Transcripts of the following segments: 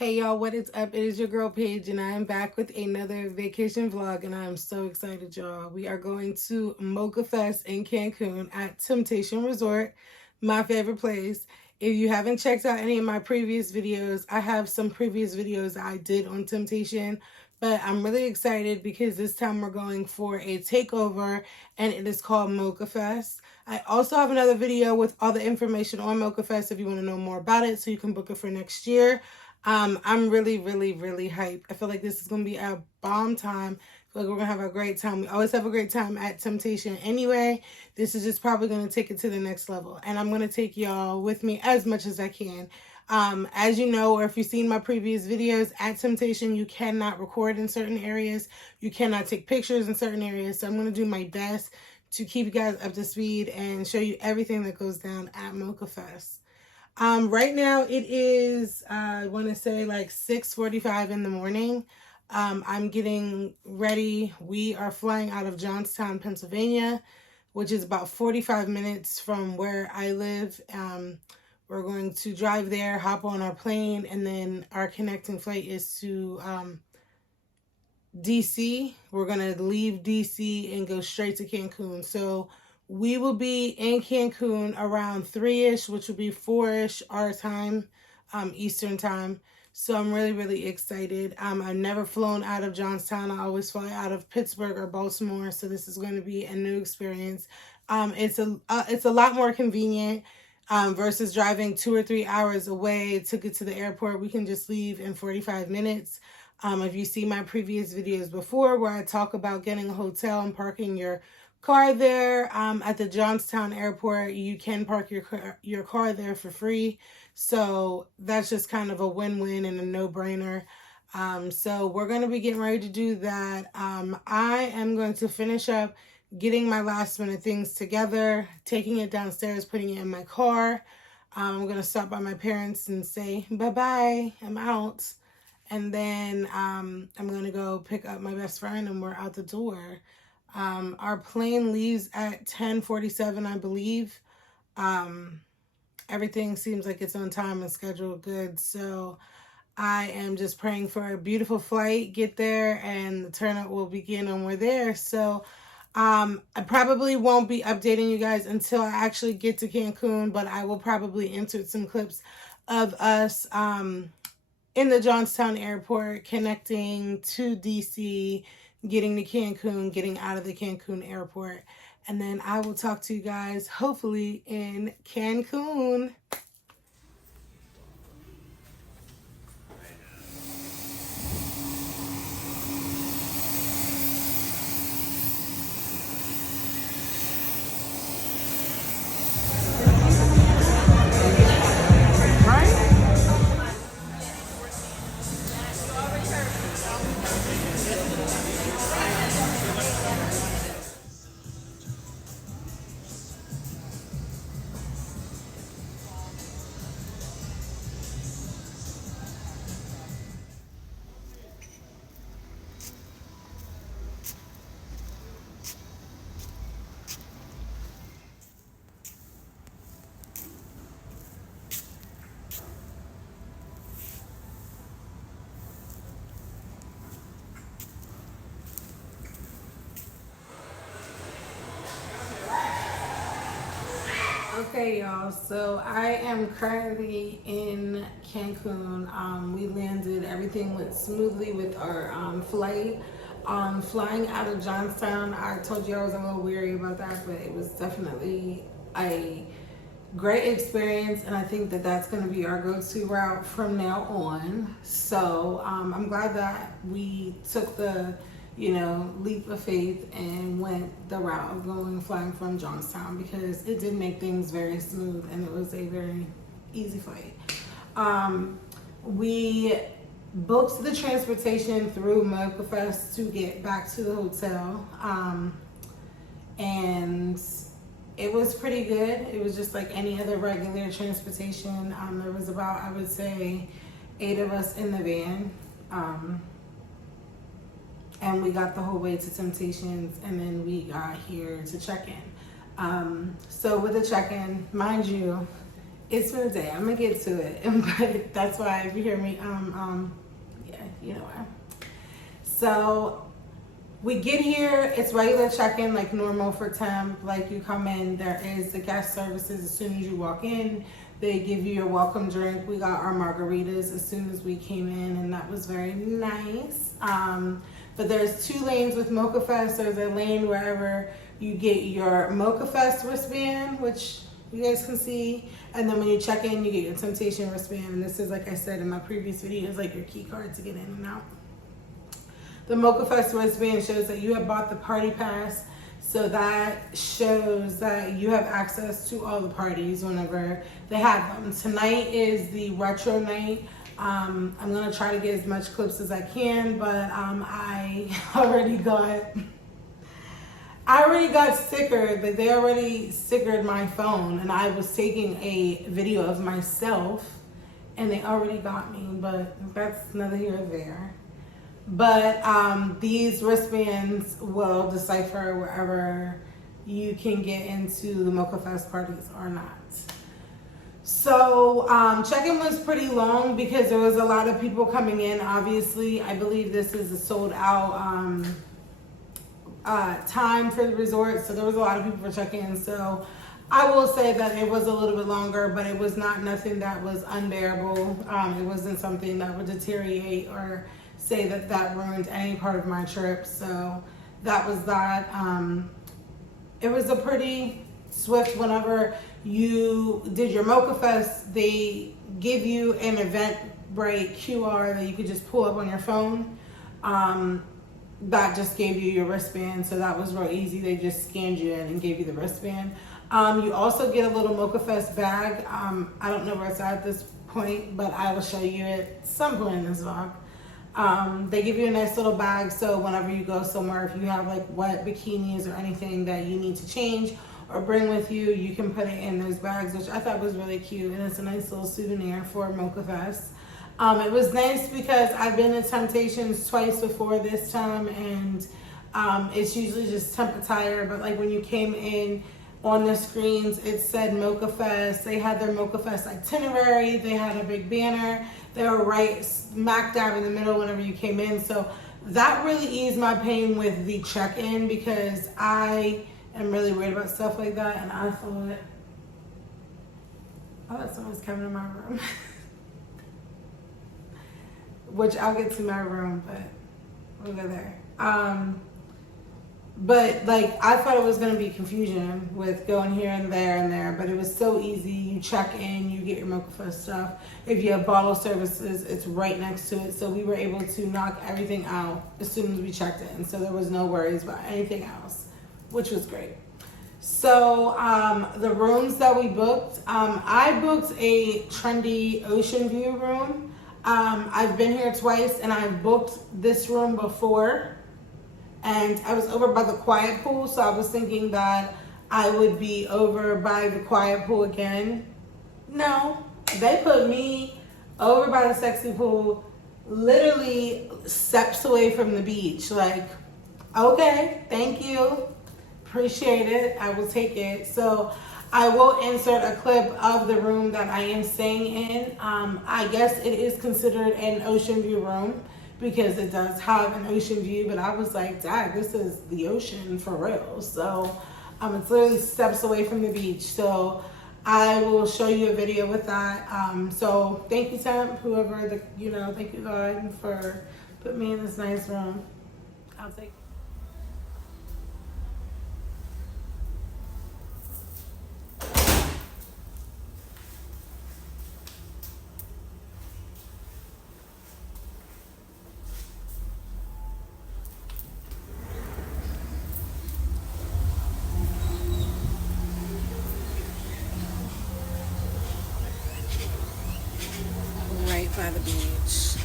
Hey y'all, what is up? It is your girl Paige and I am back with another vacation vlog and I am so excited, y'all. We are going to Mocha Fest in Cancun at Temptation Resort, my favorite place. If you haven't checked out any of my previous videos, I have some previous videos I did on Temptation, but I'm really excited because this time we're going for a takeover and it is called Mocha Fest. I also have another video with all the information on Mocha Fest if you want to know more about it so you can book it for next year. I'm really hyped. I feel like this is going to be a bomb time. I feel like we're going to have a great time. We always have a great time at Temptation anyway. This is just probably going to take it to the next level. And I'm going to take y'all with me as much as I can. As you know, or if you've seen my previous videos, at Temptation, you cannot record in certain areas. You cannot take pictures in certain areas. So I'm going to do my best to keep you guys up to speed and show you everything that goes down at Mocha Fest. Right now it is, I want to say like 6:45 in the morning. I'm getting ready. We are flying out of Johnstown, Pennsylvania, which is about 45 minutes from where I live. We're going to drive there, hop on our plane, and then our connecting flight is to DC. We're going to leave DC and go straight to Cancun. So we will be in Cancun around 3-ish, which will be 4-ish our time, Eastern time. So I'm really excited. I've never flown out of Johnstown. I always fly out of Pittsburgh or Baltimore. So this is going to be a new experience. It's a lot more convenient versus driving 2 or 3 hours away to get to the airport. We can just leave in 45 minutes. If you see my previous videos before where I talk about getting a hotel and parking your car there at the Johnstown airport, you can park your car there for free. So that's just kind of a win-win and a no-brainer. So we're going to be getting ready to do that. I am going to finish up getting my last minute things together, taking it downstairs, putting it in my car. I'm going to stop by my parents and say bye-bye, I'm out. And then I'm going to go pick up my best friend and we're out the door. Our plane leaves at 10:47, I believe. Everything seems like it's on time and scheduled good. So I am just praying for a beautiful flight, get there, and the turnout will begin when we're there. So I probably won't be updating you guys until I actually get to Cancun, but I will probably insert some clips of us in the Johnstown airport, connecting to DC, getting to Cancun, getting out of the Cancun airport. And then I will talk to you guys hopefully in Cancun. Okay, y'all, so I am currently in Cancun. We landed, everything went smoothly with our flight. Flying out of Johnstown, I told you I was a little weary about that, but it was definitely a great experience, and I think that that's going to be our go-to route from now on. So I'm glad that we took the leap of faith and went the route of flying from Johnstown, because it did make things very smooth and it was a very easy flight. We booked the transportation through Mocha Fest to get back to the hotel, and it was pretty good. It was just like any other regular transportation. There was about, I would say, 8 of us in the van. And we got the whole way to Temptations, and then we got here to check in. So with the check-in, mind you, It's been a day. I'm gonna get to it, but that's why if you hear me, yeah, you know why. So we get here. It's regular check-in, like normal for temp. Like you come in, there is the guest services as soon as you walk in. They give you your welcome drink. We got our margaritas as soon as we came in, and that was very nice. But there's 2 lanes with Mocha Fest. There's a lane wherever you get your Mocha Fest wristband, which you guys can see. And then when you check in, you get your Temptation wristband. And this is, like I said in my previous video, is like your key card to get in and out. The Mocha Fest wristband shows that you have bought the party pass. So that shows that you have access to all the parties whenever they have them. Tonight is the retro night. I'm gonna try to get as much clips as I can, but I already got stickered. Like, they already stickered my phone, and I was taking a video of myself, and they already got me. But that's neither here nor there. But these wristbands will decipher wherever you can get into the Mocha Fest parties or not. So check-in was pretty long because there was a lot of people coming in. Obviously, I believe this is a sold out time for the resort, so there was a lot of people for check-in. So I will say that it was a little bit longer, but it was not nothing that was unbearable. It wasn't something that would deteriorate or say that ruined any part of my trip. So that was that. It was a pretty swift. Whenever you did your Mocha Fest, they give you an Eventbrite QR that you could just pull up on your phone. That just gave you your wristband, so that was real easy. They just scanned you in and gave you the wristband. You also get a little Mocha Fest bag. I don't know where it's at this point, but I will show you it some point in this vlog. They give you a nice little bag, so whenever you go somewhere, if you have like wet bikinis or anything that you need to change or bring with you, you can put it in those bags, which I thought was really cute, and it's a nice little souvenir for Mocha Fest. It was nice because I've been to Temptations twice before this time, and it's usually just temp attire, but like when you came in on the screens, it said Mocha Fest. They had their Mocha Fest itinerary. They had a big banner. They were right smack dab in the middle whenever you came in. So that really eased my pain with the check-in because I am really worried about stuff like that. And I thought someone's coming in my room. Which I'll get to my room, but we'll go there. But like, I thought it was gonna be confusion with going here and there, but it was so easy. You check in, you get your Mocha Fest stuff. If you have bottle services, it's right next to it. So we were able to knock everything out as soon as we checked in. So there was no worries about anything else, which was great. So the rooms that we booked, I booked a trendy ocean view room. I've been here twice and I've booked this room before. And I was over by the quiet pool, so I was thinking that I would be over by the quiet pool again. No, they put me over by the sexy pool, literally steps away from the beach. Like, okay, thank you, appreciate it, I will take it. So I will insert a clip of the room that I am staying in. I guess it is considered an ocean view room, because it does have an ocean view, but I was like, Dad, this is the ocean for real. So it's literally steps away from the beach. So I will show you a video with that. So thank you, Temp, whoever, thank you, God, for putting me in this nice room. I'll take it. By the beach.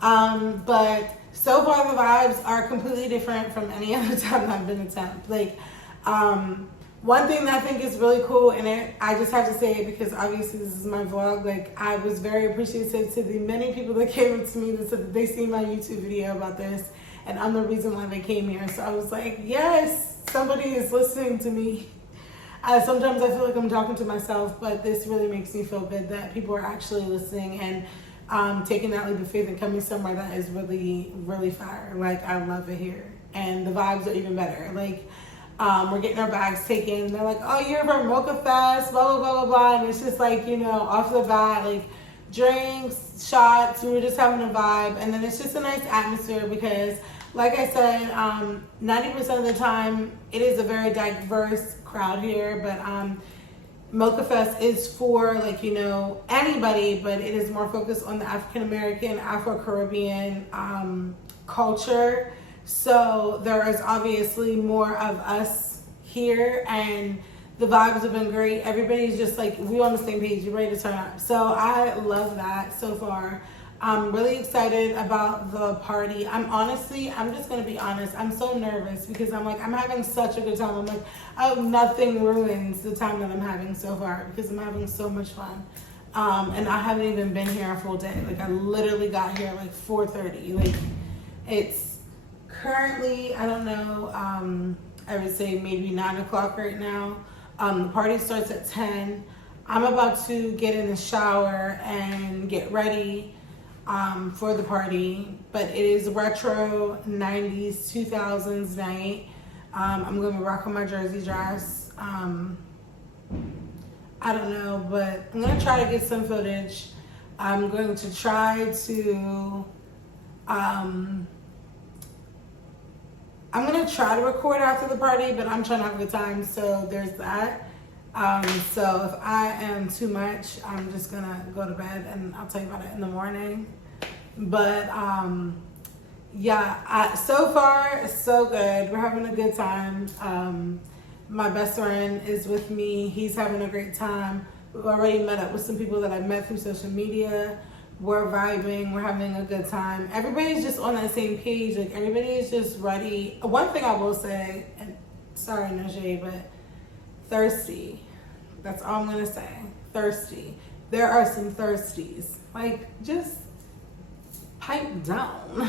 But so far the vibes are completely different from any other time I've been a temp. Like, one thing that I think is really cool in it, I just have to say it because obviously this is my vlog, like, I was very appreciative to the many people that came up to me that said that they seen my YouTube video about this and I'm the reason why they came here. So I was like, yes, somebody is listening to me. Sometimes I feel like I'm talking to myself, but this really makes me feel good that people are actually listening and taking that leap of faith and coming somewhere that is really, really fire. Like, I love it here. And the vibes are even better. Like, we're getting our bags taken. They're like, oh, you're from Mocha Fest, blah, blah, blah, blah, blah. And it's just like, you know, off the bat, like, drinks, shots, we were just having a vibe. And then it's just a nice atmosphere because, like I said, 90% of the time, it is a very diverse crowd here. But Mocha Fest is for, like, you know, anybody, but it is more focused on the African American, Afro Caribbean culture. So there is obviously more of us here, and the vibes have been great. Everybody's just like, we on the same page, you're ready to turn up. So I love that so far. I'm really excited about the party. I'm just gonna be honest, I'm so nervous because I'm like, I'm having such a good time. I'm like, I hope nothing ruins the time that I'm having so far because I'm having so much fun. And I haven't even been here a full day. Like, I literally got here like 4:30. Like, it's currently, I don't know, I would say maybe 9 o'clock right now. The party starts at 10. I'm about to get in the shower and get ready for the party, but it is retro 90s, 2000s night. I'm going to be rocking my jersey dress. I don't know, but I'm going to try to get some footage. I'm going to try to... I'm going to try to record after the party, but I'm trying to have a good time, so there's that. So if I am too much, I'm just going to go to bed, and I'll tell you about it in the morning. But, yeah, so far, so good. We're having a good time. My best friend is with me. He's having a great time. We've already met up with some people that I've met through social media. We're vibing, we're having a good time. Everybody's just on that same page. Like, everybody is just ready. One thing I will say, and sorry, no shade, but thirsty. That's all I'm gonna say. Thirsty. There are some thirsties. Like, just pipe down.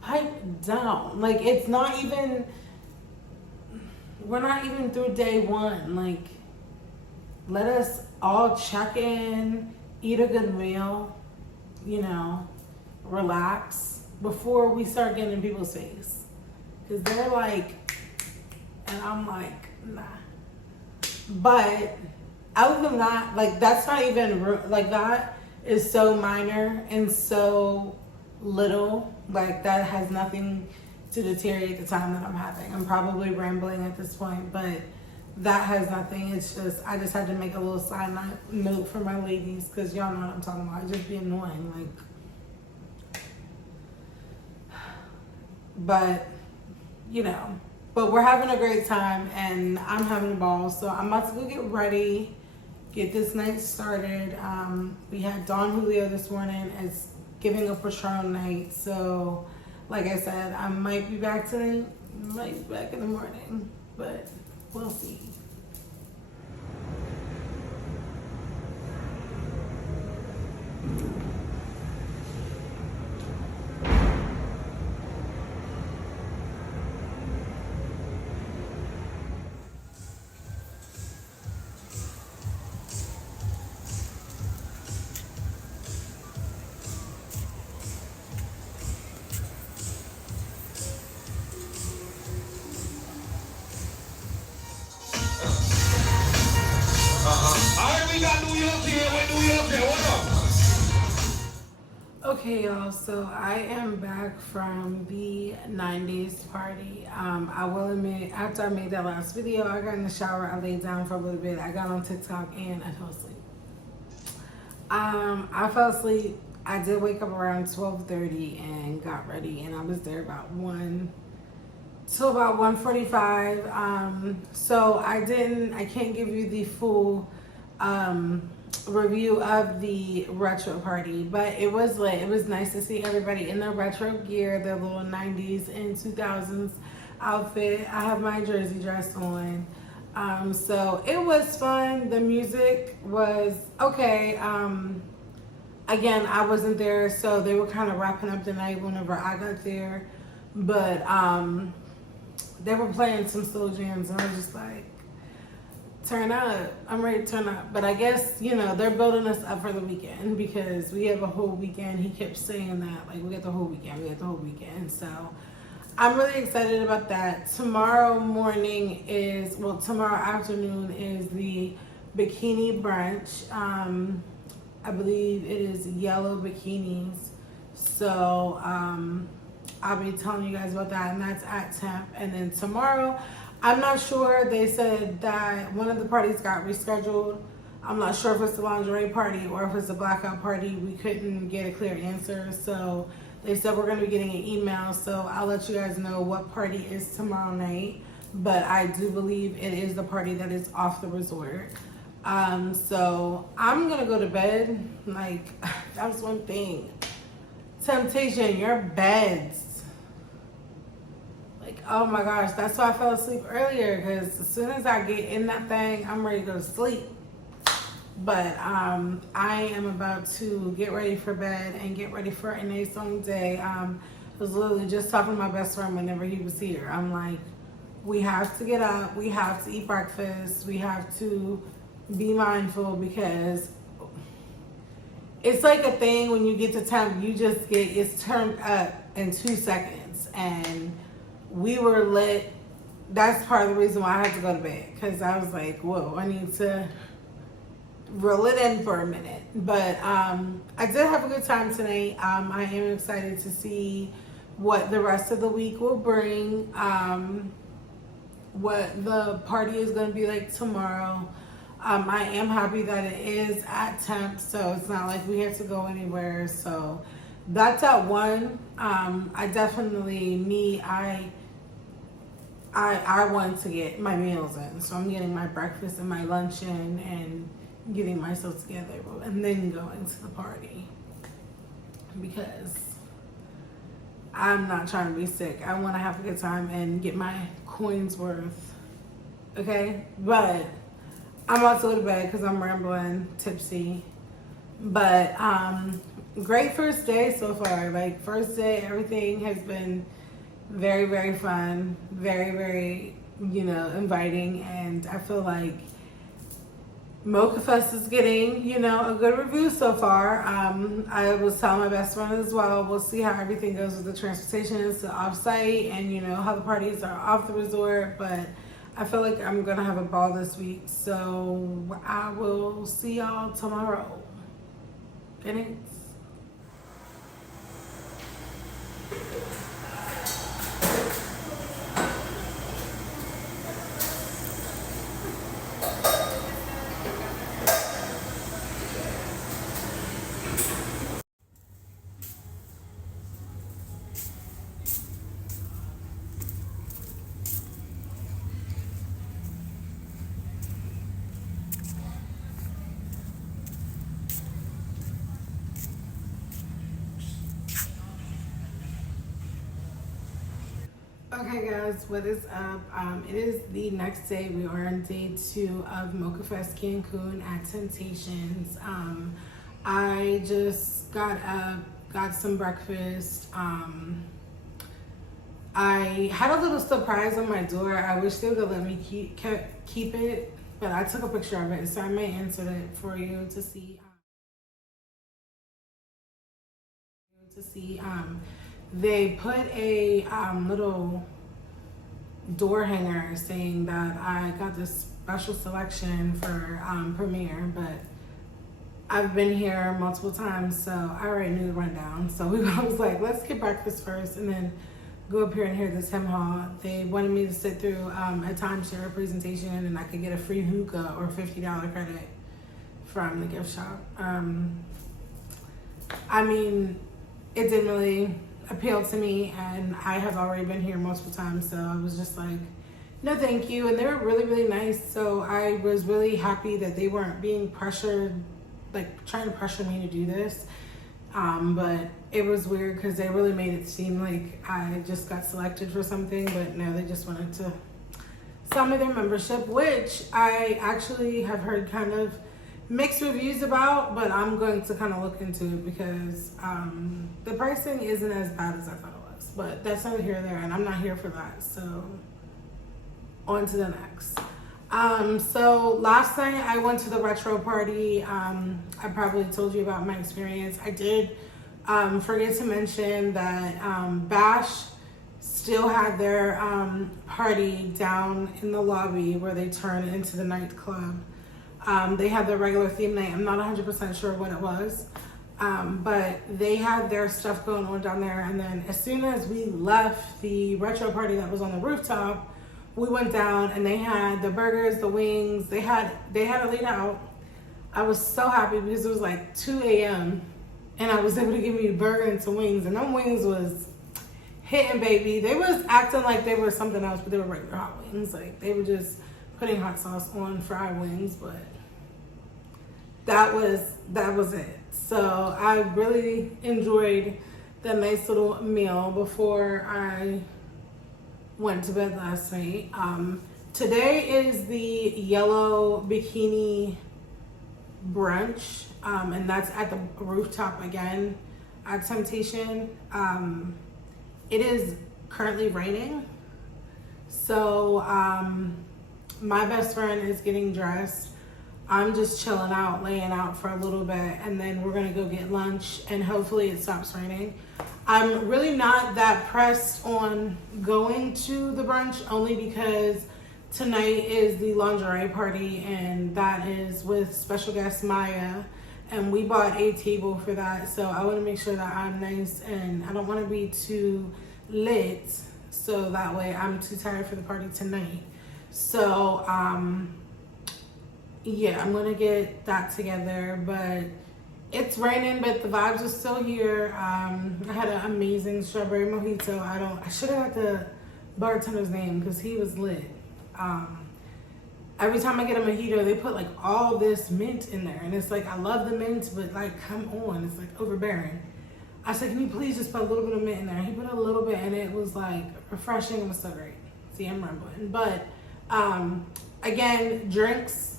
Pipe down. Like, it's not even, we're not even through day one. Like, let us all check in, eat a good meal, you know, relax before we start getting in people's face. Because they're like, and I'm like, nah. But other than that, like, that's not even, like, that is so minor and so little. Like, that has nothing to deteriorate the time that I'm having. I'm probably rambling at this point, but that has nothing. It's just, I just had to make a little side note for my ladies, because y'all know what I'm talking about. It just be annoying, like, but, you know, but we're having a great time, and I'm having a ball, so I'm about to go get ready, get this night started. We had Don Julio this morning as giving a Patron night, so, like I said, I might be back in the morning, but we'll see. Okay, y'all, so I am back from the 90s party. I will admit, after I made that last video, I got in the shower, I laid down for a little bit, I got on TikTok, and I fell asleep. I fell asleep. I did wake up around 12:30 and got ready, and I was there about 1:45. So I can't give you the full review of the retro party, but it was lit. It was nice to see everybody in their retro gear, their little 90s and 2000s outfit. I have my jersey dress on. So it was fun. The music was okay. Again, I wasn't there, so they were kind of wrapping up the night whenever I got there, but they were playing some slow jams, and I was just like, turn up. I'm ready to turn up. But I guess, you know, they're building us up for the weekend because we have a whole weekend. He kept saying that, like, we got the whole weekend, we got the whole weekend. So I'm really excited about that. Tomorrow morning is, well, tomorrow afternoon is the bikini brunch. I believe it is yellow bikinis. So I'll be telling you guys about that, and that's at Temp. And then tomorrow, I'm not sure. They said that one of the parties got rescheduled. I'm not sure if it's the lingerie party or if it's the blackout party. We couldn't get a clear answer. So they said we're going to be getting an email. So I'll let you guys know what party is tomorrow night. But I do believe it is the party that is off the resort. So I'm going to go to bed. Like, that was one thing. Temptation, your beds. Like, oh my gosh, that's why I fell asleep earlier, because as soon as I get in that thing, I'm ready to go to sleep. But I am about to get ready for bed and get ready for a nice long day. I was literally just talking to my best friend whenever he was here. I'm like, we have to get up, we have to eat breakfast, we have to be mindful, because it's like a thing when you get to Temp, you just get, it's turned up in 2 seconds. And we were lit. That's part of the reason why I had to go to bed, because I was like, whoa, I need to reel it in for a minute. But I did have a good time tonight. I am excited to see what the rest of the week will bring, what the party is going to be like tomorrow. I am happy that it is at Temp, so it's not like we have to go anywhere. So that's at 1. I definitely, I want to get my meals in. So I'm getting my breakfast and my lunch in and getting myself together and then going to the party, because I'm not trying to be sick. I want to have a good time and get my coins worth. Okay? But I'm about to go to bed because I'm rambling, tipsy. But great first day so far. Like, first day, everything has been very, very fun, very, very, you know, inviting. And I feel like Mocha Fest is getting, you know, a good review so far. I was telling my best friend as well, we'll see how everything goes with the transportation to off-site and, you know, how the parties are off the resort. But I feel like I'm going to have a ball this week. So I will see y'all tomorrow. Thanks. Okay guys, what is up? It is the next day. We are on day 2 of Mocha Fest Cancun at Temptations. I just got up, got some breakfast. I had a little surprise on my door. I wish they would have let me keep it, but I took a picture of it, so I may answer it for you to see. They put a little door hanger saying that I got this special selection for premiere, but I've been here multiple times, so I already knew the rundown. So I was like, let's get breakfast first and then go up here and hear this hymn hall. They wanted me to sit through a timeshare presentation, and I could get a free hookah or $50 credit from the gift shop. I mean, it didn't really appeal to me, and I have already been here multiple times, so I was just like, no thank you. And they were really, really nice, so I was really happy that they weren't being pressured, like trying to pressure me to do this. But it was weird because they really made it seem like I just got selected for something, but no, they just wanted to sell me their membership, which I actually have heard kind of mixed reviews about, but I'm going to kind of look into it because the pricing isn't as bad as I thought it was. But that's neither here nor there, and I'm not here for that. So on to the next. So last night I went to the retro party. I probably told you about my experience. I did forget to mention that Bash still had their party down in the lobby where they turn into the nightclub. They had their regular theme night. I'm not 100% sure what it was. But they had their stuff going on down there. And then as soon as we left the retro party that was on the rooftop, we went down and they had the burgers, the wings. They had it laid out. I was so happy because it was like 2 a.m. and I was able to give me a burger and some wings. And them wings was hitting, baby. They was acting like they were something else, but they were regular hot wings. Like they were just putting hot sauce on fried wings, but that was it. So I really enjoyed that nice little meal before I went to bed last night. Today is the yellow bikini brunch, and that's at the rooftop again at Temptation. It is currently raining, so my best friend is getting dressed. I'm just chilling out, laying out for a little bit, and then we're gonna go get lunch, and hopefully it stops raining. I'm really not that pressed on going to the brunch, only because tonight is the lingerie party, and that is with special guest Maya, and we bought a table for that, so I want to make sure that I'm nice, and I don't want to be too lit, so that way I'm too tired for the party tonight. So yeah, I'm gonna get that together, but it's raining, but the vibes are still here. I had an amazing strawberry mojito. I should have got the bartender's name because he was lit. Every time I get a mojito, they put like all this mint in there, and it's like, I love the mint, but like, come on, it's like overbearing. I said, can you please just put a little bit of mint in there? He put a little bit, and it was like refreshing. It was so great. See, I'm rambling, but again, drinks.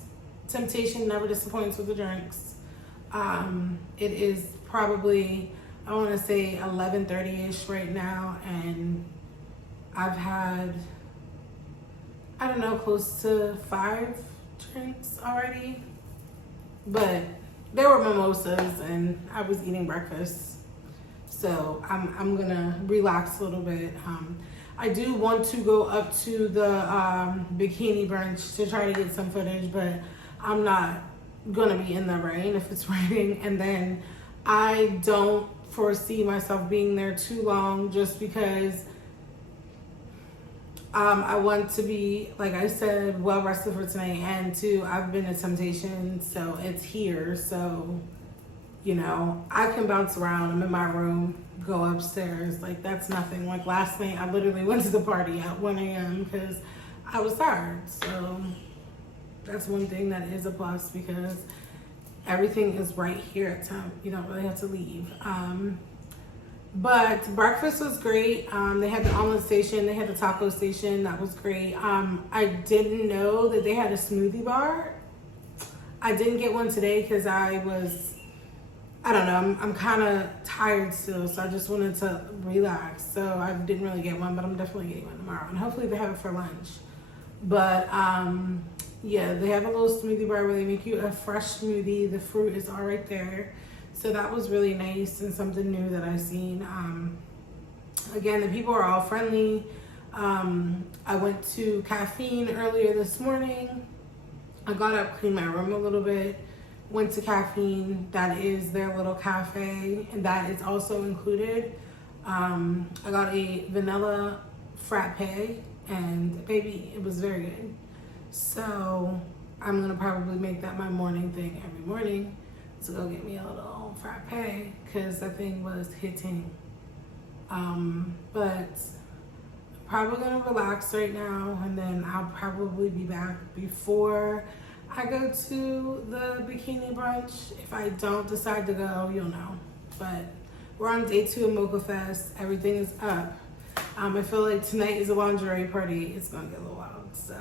Temptation never disappoints with the drinks. It is probably, I want to say 11:30ish right now, and I've had, I don't know, close to 5 drinks already, but they were mimosas and I was eating breakfast, so I'm gonna relax a little bit. I do want to go up to the bikini brunch to try to get some footage, but I'm not gonna be in the rain if it's raining, and then I don't foresee myself being there too long just because I want to be, like I said, well rested for tonight, and two, I've been at Temptation, so it's here, so you know, I can bounce around. I'm in my room, go upstairs, like that's nothing. Like last night I literally went to the party at 1 a.m. because I was tired, so that's one thing that is a plus because everything is right here at Temp. You don't really have to leave. But breakfast was great. They had the omelet station, they had the taco station. That was great. I didn't know that they had a smoothie bar. I didn't get one today because I don't know, I'm kind of tired still, so I just wanted to relax. So I didn't really get one, but I'm definitely getting one tomorrow. And hopefully they have it for lunch. But yeah, they have a little smoothie bar where they make you a fresh smoothie. The fruit is all right there. So that was really nice and something new that I've seen. Again, the people are all friendly. I went to Caffeine earlier this morning. I got up, cleaned my room a little bit, went to Caffeine. That is their little cafe, and that is also included. I got a vanilla frappe, and baby, it was very good. So I'm gonna probably make that my morning thing every morning to go get me a little frappe because that thing was hitting. But probably gonna relax right now, and then I'll probably be back before I go to the bikini brunch. If I don't decide to go, you'll know. But we're on day 2 of Mocha Fest. Everything is up. I feel like tonight is a lingerie party. It's gonna get a little wild, so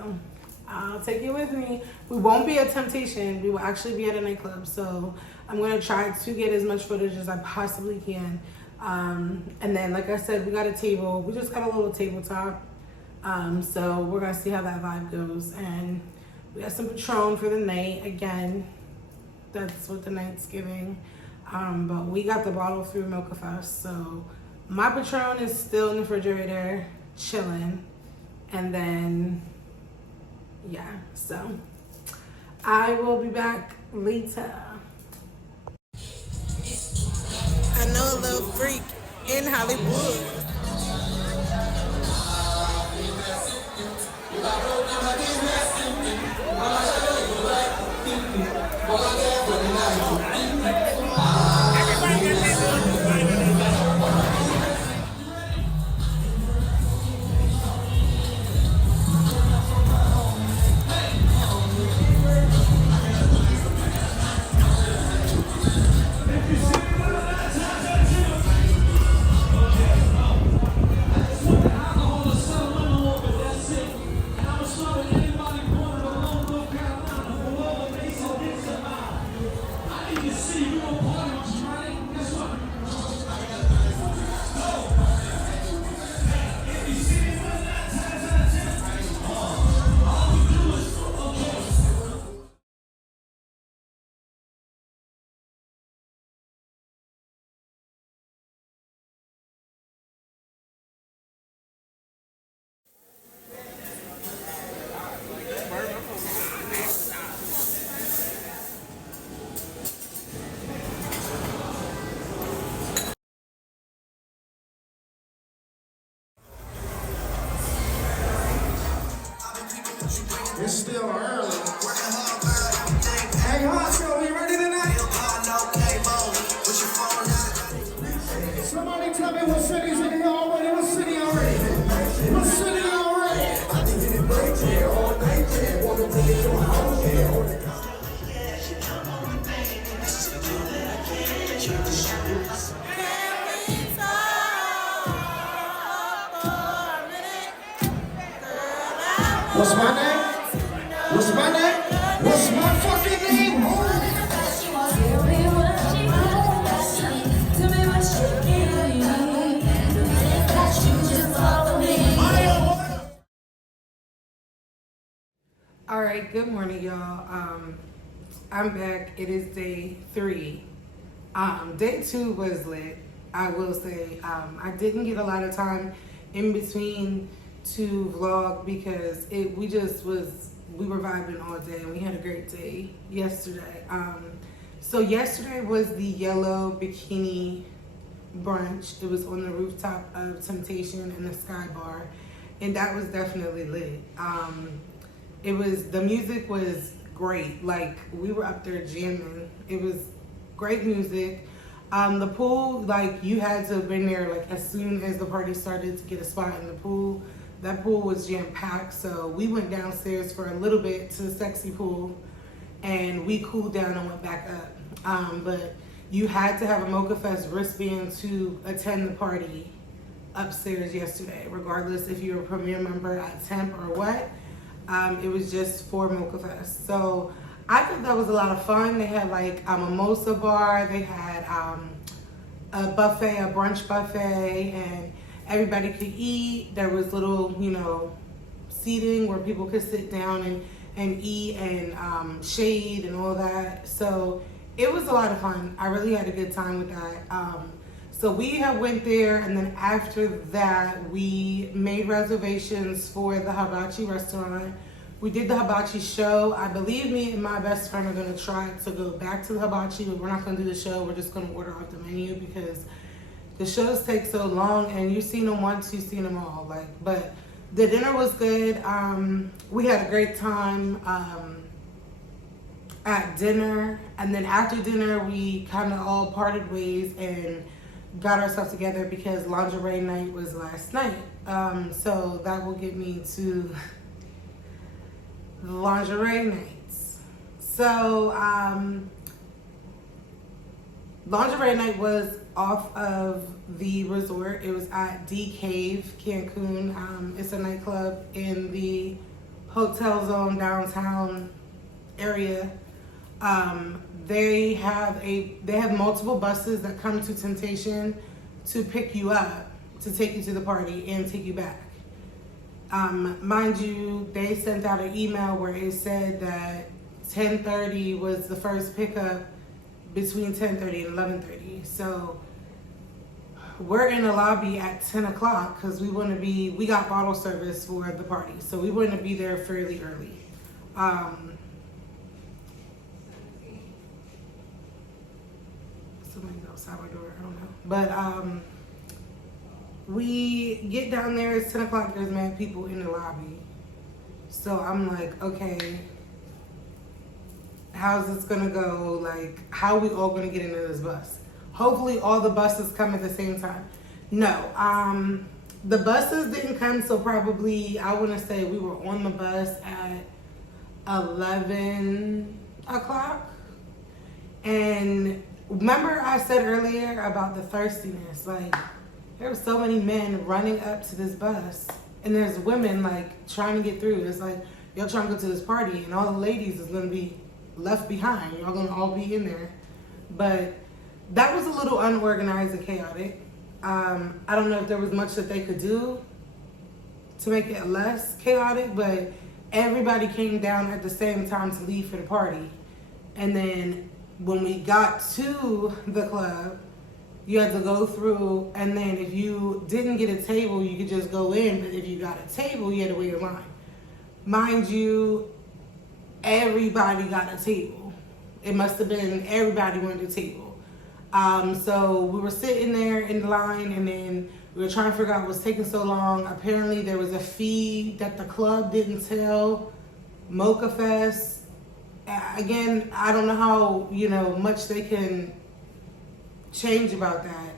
I'll take you with me. We won't be at Temptation. We will actually be at a nightclub. So I'm gonna try to get as much footage as I possibly can. And then, like I said, we got a table. We just got a little tabletop. So we're gonna see how that vibe goes. And We got some Patron for the night. Again, that's what the night's giving. But we got the bottle through Mocha Fest. So my Patron is still in the refrigerator, chilling. And then, yeah, so I will be back later. I know a little freak in Hollywood. It's still early. Hey, Hostel, you ready tonight? Somebody tell me what city's in here already. What city already? What city already? What's my name? What's my name? What's my fucking name? All right, good morning, y'all. I'm back. It is day 3. Day 2 was lit, I will say. I didn't get a lot of time in between to vlog because we were vibing all day and we had a great day yesterday. So yesterday was the yellow bikini brunch. It was on the rooftop of Temptation in the Sky Bar, and that was definitely lit. The music was great. Like, we were up there jamming. It was great music. The pool, like, you had to have been there like as soon as the party started to get a spot in the pool. That pool was jam-packed, so we went downstairs for a little bit to the sexy pool, and we cooled down and went back up. But you had to have a Mocha Fest wristband to attend the party upstairs yesterday, regardless if you're a premier member at Temp or what. It was just for Mocha Fest. So I thought that was a lot of fun. They had like a mimosa bar, they had a buffet, a brunch buffet, and everybody could eat. There was little, seating where people could sit down and eat and shade and all that. So it was a lot of fun. I really had a good time with that. So we went there, and then after that, we made reservations for the hibachi restaurant. We did the hibachi show. I believe me and my best friend are gonna try to go back to the hibachi, but we're not gonna do the show. We're just gonna order off the menu because the shows take so long, and you've seen them once, you've seen them all. But the dinner was good. We had a great time at dinner, and then after dinner, we kind of all parted ways and got ourselves together because lingerie night was last night. So that will get me to the lingerie nights. So lingerie night was off of the resort. It was at D Cave, Cancun. It's a nightclub in the hotel zone downtown area. They have multiple buses that come to Temptation to pick you up, to take you to the party and take you back. Mind you, they sent out an email where it said that 10:30 was the first pickup between 10:30 and 11:30. So we're in the lobby at 10 o'clock because we got bottle service for the party. So we want to be there fairly early. Somebody outside my door, I don't know. But we get down there, it's 10 o'clock, there's mad people in the lobby. So I'm like, okay, how's this gonna go? Like, how are we all gonna get into this bus? Hopefully all the buses come at the same time. No, the buses didn't come, so probably, I wanna say we were on the bus at 11 o'clock. And remember I said earlier about the thirstiness, like, there were so many men running up to this bus, and there's women like trying to get through. It's like, y'all trying to go to this party, and all the ladies is gonna be left behind. Y'all gonna all be in there. But that was a little unorganized and chaotic. I don't know if there was much that they could do to make it less chaotic, but everybody came down at the same time to leave for the party. And then when we got to the club, you had to go through, and then if you didn't get a table, you could just go in, but if you got a table, you had to wait in line. Mind you, everybody got a table. It must have been everybody wanted a table. So we were sitting there in the line, and then we were trying to figure out what's taking so long. Apparently there was a fee that the club didn't tell Mocha Fest. Again, I don't know how, much they can change about that,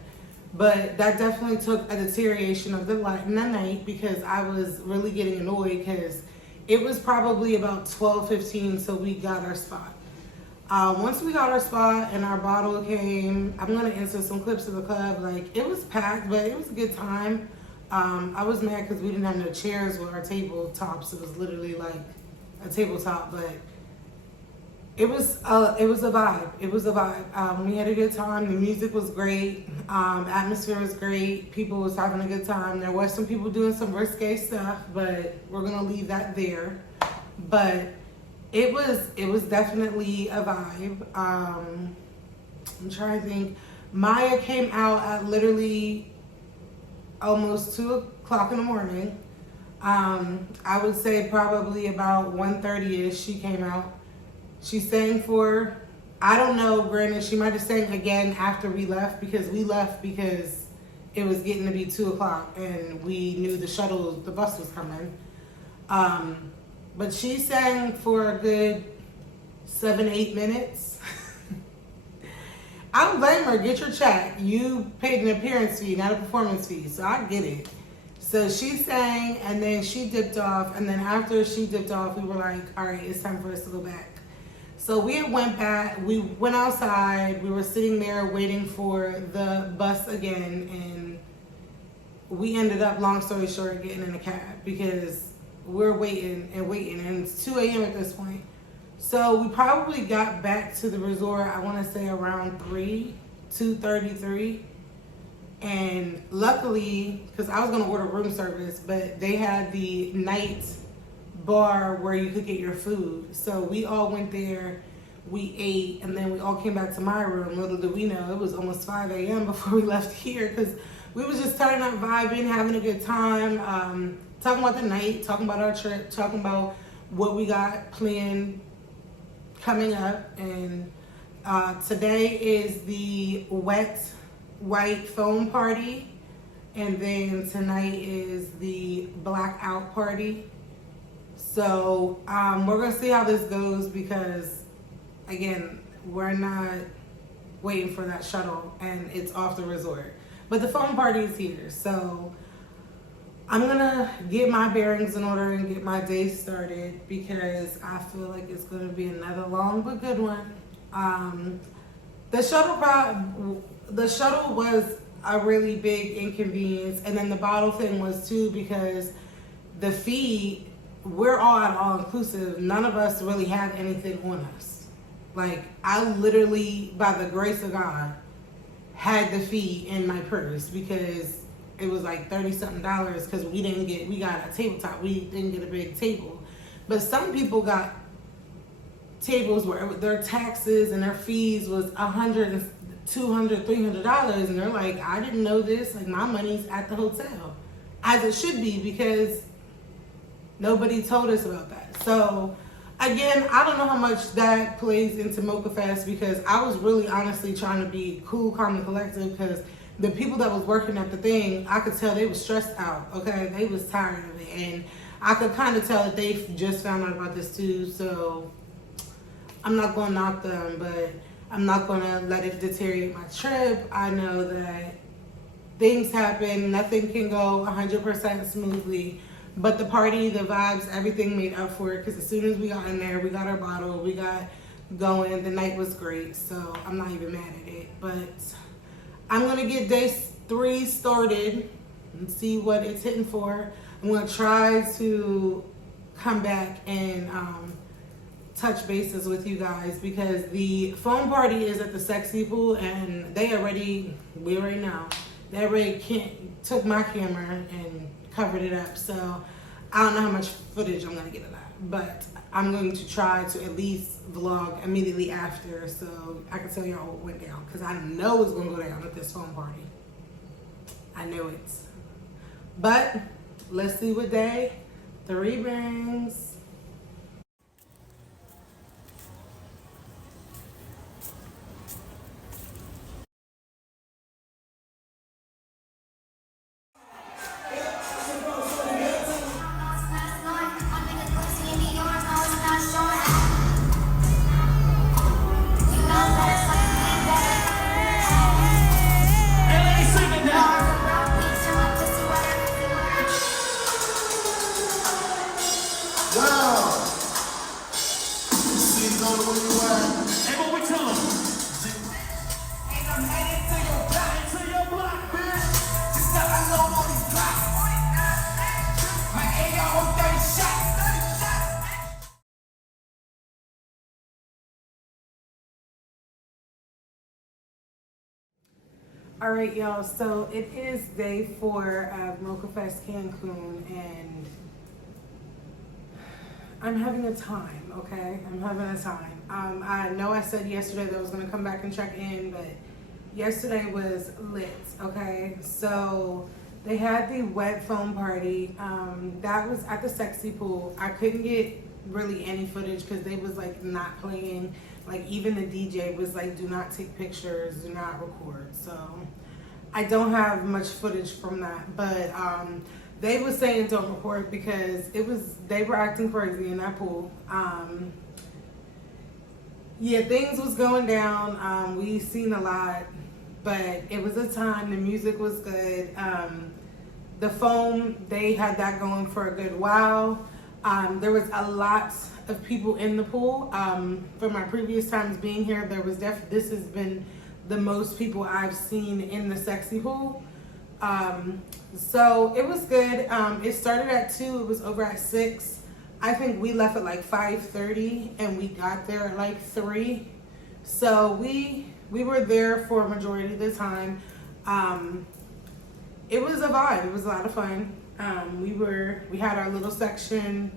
but that definitely took a deterioration of the night because I was really getting annoyed because it was probably about 12:15, so we got our spot. Once we got our spot and our bottle came, I'm gonna insert some clips of the club. Like, it was packed, but it was a good time. I was mad because we didn't have no chairs with our tabletops. It was literally like a tabletop, but it was a vibe. It was a vibe. We had a good time. The music was great. Atmosphere was great. People was having a good time. There was some people doing some risque stuff, but we're gonna leave that there. But it was definitely a vibe. I'm trying to think. Maya came out at literally almost 2 o'clock in the morning. I would say probably about 1:30ish she came out. She sang for, I don't know, granted, she might have sang again after we left because it was getting to be 2 o'clock and we knew the bus was coming. But she sang for a good 7-8 minutes. I don't blame her, get your check. You paid an appearance fee, not a performance fee, so I get it. So she sang and then she dipped off, and then after she dipped off, we were like, all right, it's time for us to go back. So we went back, we went outside, we were sitting there waiting for the bus again, and we ended up, long story short, getting in a cab because we're waiting, and it's 2 a.m. at this point. So we probably got back to the resort, I want to say around 2:33. And luckily, because I was going to order room service, but they had the night bar where you could get your food. So we all went there, we ate, and then we all came back to my room. Little did we know, it was almost 5 a.m. before we left here because we was just turning up, vibing, having a good time, talking about the night, talking about our trip, talking about what we got planned coming up. And today is the wet white foam party, and then tonight is the blackout party. So we're gonna see how this goes because, again, we're not waiting for that shuttle and it's off the resort. But the foam party is here, so I'm gonna get my bearings in order and get my day started because I feel like it's gonna be another long but good one. The shuttle was a really big inconvenience, and then the bottle thing was too because the fee, we're all at all inclusive. None of us really have anything on us. Like, I literally, by the grace of God, had the fee in my purse because it was like 30 something dollars because we got a tabletop. We didn't get a big table. But some people got tables where their taxes and their fees was $100 and $200, $300, and they're like, I didn't know this. Like, my money's at the hotel, as it should be, because nobody told us about that. So again, I don't know how much that plays into Mocha Fest, because I was really honestly trying to be cool, calm, and collective, because the people that was working at the thing, I could tell they was stressed out. Okay, they was tired of it, and I could kind of tell that they just found out about this too. So I'm not going to knock them, but I'm not going to let it deteriorate my trip. I know that things happen. Nothing can go 100% smoothly. But the party, the vibes, everything made up for it. Because as soon as we got in there, we got our bottle, we got going. The night was great. So I'm not even mad at it. But I'm going to get day 3 started and see what it's hitting for. I'm going to try to come back and touch bases with you guys, because the foam party is at the sexy pool, and we already know. They already took my camera and covered it up. So I don't know how much footage I'm going to get of that. But I'm going to try to at least vlog immediately after, so I can tell y'all what went down. Because I know it's going to go down at this foam party. I know it. But let's see what day 3 brings. All right, y'all, so it is day 4 of Mocha Fest Cancun, and I'm having a time, okay? I'm having a time. I know I said yesterday that I was going to come back and check in, but yesterday was lit, okay? So they had the wet foam party. That was at the sexy pool. I couldn't get really any footage because they was like not playing. Like, even the DJ was like, do not take pictures, do not record. So I don't have much footage from that, but they was saying don't record because they were acting crazy in that pool. Yeah, things was going down. We seen a lot, but it was a time. The music was good. The foam, they had that going for a good while. There was a lot of people in the pool. For my previous times being here, this has been the most people I've seen in the sexy pool. So it was good. It started at 2, it was over at 6. I think we left at like 5:30 and we got there at like 3. So we were there for a majority of the time. It was a vibe. It was a lot of fun. We had our little section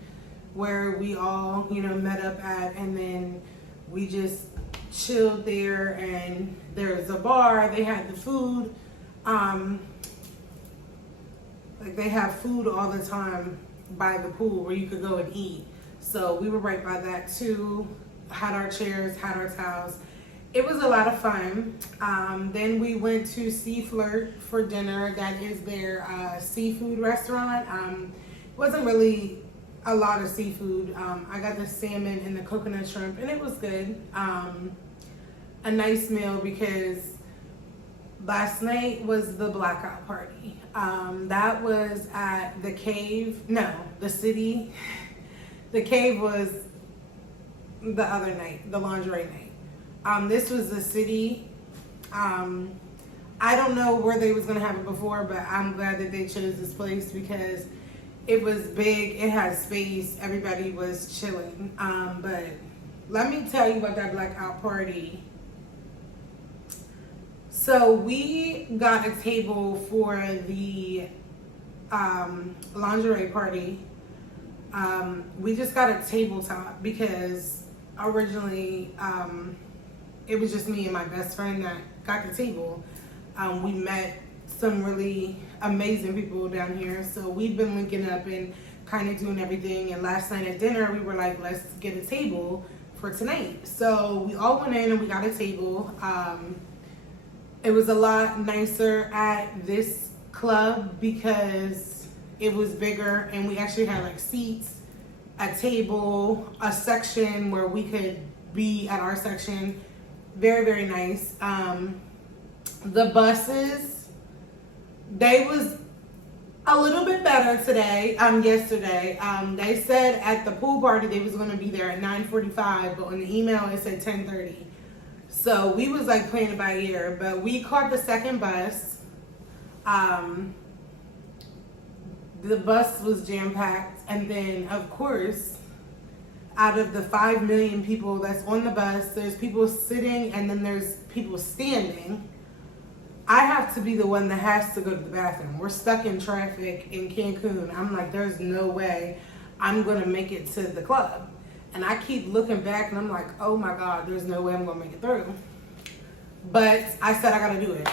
where we all, met up at, and then we just chilled there, and there's a bar. They had the food. Like, they have food all the time by the pool where you could go and eat. So we were right by that too. Had our chairs, had our towels. It was a lot of fun. Then we went to Sea Flirt for dinner. That is their seafood restaurant. Wasn't really a lot of seafood. I got the salmon and the coconut shrimp, and it was good. A nice meal, because last night was the Blackout party. That was at the Cave. No, the City. The Cave was the other night, the lingerie night. This was the City. I don't know where they was gonna have it before, but I'm glad that they chose this place because it was big, it had space, everybody was chilling. But let me tell you about that Blackout party. So we got a table for the lingerie party. We just got a tabletop because originally it was just me and my best friend that got the table. We met some really amazing people down here, so we've been linking up and kind of doing everything. And last night at dinner, we were like, let's get a table for tonight. So we all went in and we got a table. It was a lot nicer at this club because it was bigger and we actually had like seats, a table, a section where we could be at our section. Very, very nice. The buses, they was a little bit better today, yesterday. They said at the pool party they was gonna be there at 9:45, but on the email it said 10:30. So we was like playing it by ear, but we caught the second bus. The bus was jam-packed, and then of course, out of the 5 million people that's on the bus, there's people sitting and then there's people standing. I have to be the one that has to go to the bathroom. We're stuck in traffic in Cancun. I'm like, there's no way I'm gonna make it to the club. And I keep looking back and I'm like, oh my God, there's no way I'm gonna make it through. But I said I gotta do it.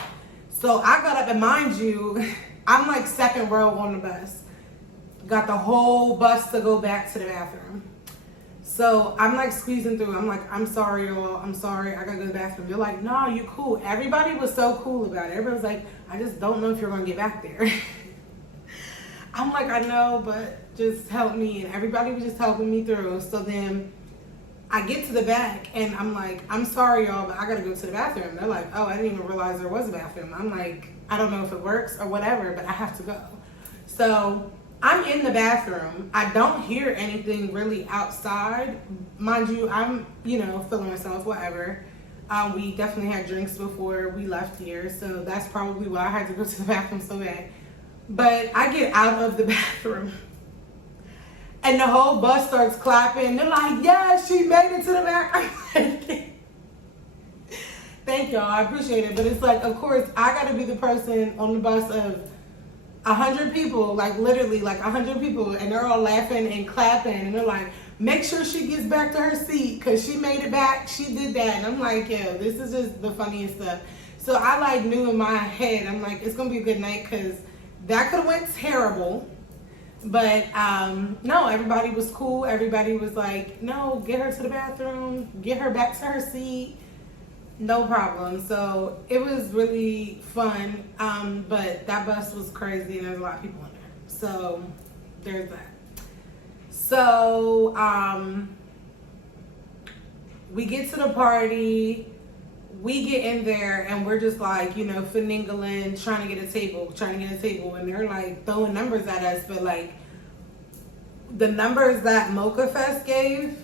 So I got up, and mind you, I'm like second row on the bus. Got the whole bus to go back to the bathroom. So I'm like squeezing through. I'm like, I'm sorry, y'all. I'm sorry. I gotta go to the bathroom. They're like, no, you cool. Everybody was so cool about it. Everybody was like, I just don't know if you're gonna get back there. I'm like, I know, but just help me. And everybody was just helping me through. So then I get to the back and I'm like, I'm sorry, y'all, but I gotta go to the bathroom. They're like, oh, I didn't even realize there was a bathroom. I'm like, I don't know if it works or whatever, but I have to go. So I'm in the bathroom. I don't hear anything really outside. Mind you, I'm, feeling myself, whatever. We definitely had drinks before we left here, so that's probably why I had to go to the bathroom so bad. But I get out of the bathroom, and the whole bus starts clapping. They're like, yeah, she made it to the back. I'm like, thank y'all, I appreciate it. But it's like, of course, I gotta be the person on the bus of 100 people, like literally like 100 people, and they're all laughing and clapping, and they're like, make sure she gets back to her seat because she made it back, she did that. And I'm like, yeah, this is just the funniest stuff. So I like knew in my head, I'm like, it's gonna be a good night because that could have went terrible. But no, everybody was cool. Everybody was like, no, get her to the bathroom, get her back to her seat. No problem. So it was really fun, but that bus was crazy and there's a lot of people in there. So there's that. So we get to the party, we get in there and we're just like, finagling, trying to get a table. And they're like throwing numbers at us, but like the numbers that Mocha Fest gave,